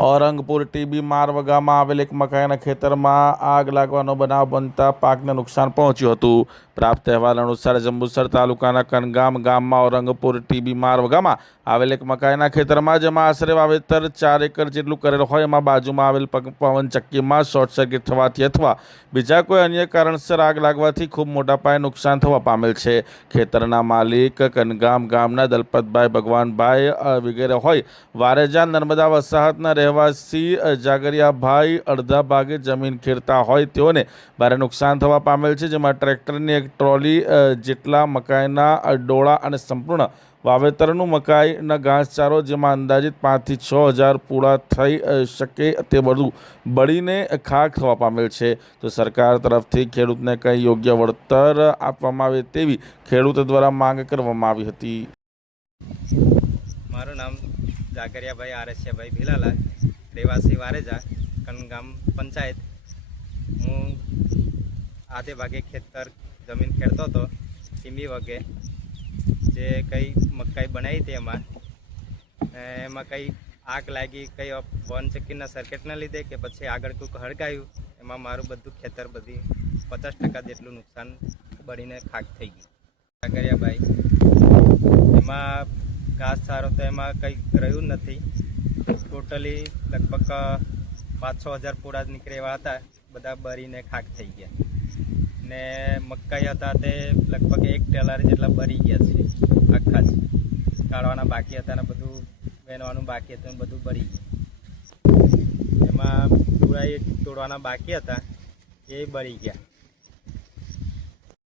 Aurangpur TB मारवगाમાં આવેલ એક મકાઈના ખેતરમાં આગ લાગવાનો બનાવ બનતા પાકને નુકસાન પહોંચ્યું હતું। પ્રાપ્ત અહેવાલ અનુસાર જંબુસર તાલુકાના કનગામ ગામમાં औरंगपुर ટીબી મારવગામાં આવેલ એક મકાઈના ખેતરમાં જેમાં આશરે વાવેતર 4 એકર જેટલું કરેલ હોય એમાં બાજુમાં આવેલ પવનચક્કીમાં શોર્ટ સર્કિટ થવાથી અથવા બીજા કોઈ અન્ય કારણસર આગ લાગવાથી ખૂબ મોટા પાયે નુકસાન થવા પામેલ છે। ખેતરના માલિક કનગામ ગામના દલપતભાઈ ભગવાનભાઈ વગેરે હોય વારેજા નર્મદા વસાહતના રહેવાસી જાગરિયાભાઈ અડધા ભાગે જમીન ખેડતા હોય તેઓને ભારે નુકસાન થવા પામેલ છે, જેમાં ટ્રેક્ટરની એક ટ્રોલી જેટલા મકાઈના ડોળા અને સંપૂર્ણ વાવેતરનું મકાઈના ઘાસચારો જેમાં અંદાજિત 5 થી 6 હજાર પૂળા થઈ શકે તે બધું બળીને ખાખ થવા પામેલ છે। તો સરકાર તરફથી ખેડૂતને કંઈ યોગ્ય વળતર આપવામાં આવે તેવી ખેડૂતો દ્વારા માંગ કરવામાં આવી હતી। મારું નામ જાગરિયાભાઈ આરસિયાભાઈ ભીલાલા, રહેવાસી વારેજા, કનગામ પંચાયત। હું આધે ભાગે ખેતર જમીન ખેડતો હતો ટીમી વગે, જે કંઈ મકાઈ બનાવી હતી એમાં કંઈ આગ લાગી, કંઈ પવનચક્કીના સર્કિટના લીધે કે પછી આગળ કોઈક હળગાયું, એમાં મારું બધું ખેતર બધી 50% જેટલું નુકસાન બળીને ખાક થઈ ગયું। જાગરિયાભાઈ, એમાં ઘાસચારો તો એમાં કંઈ રહ્યું નથી, ટોટલી લગભગ 5-6 હજાર પૂળા જ નીકળે એવા હતા, બધા બળીને ખાક થઈ ગયા। ને મકાઈ હતા તે લગભગ 1 ટેલર જેટલા બળી ગયા છે, આખા જ કાઢવાના બાકી હતા ને બધું વેનવાનું બાકી હતું, બધું બળી ગયું। એમાં પૂળા તોડવાના બાકી હતા એ બળી ગયા।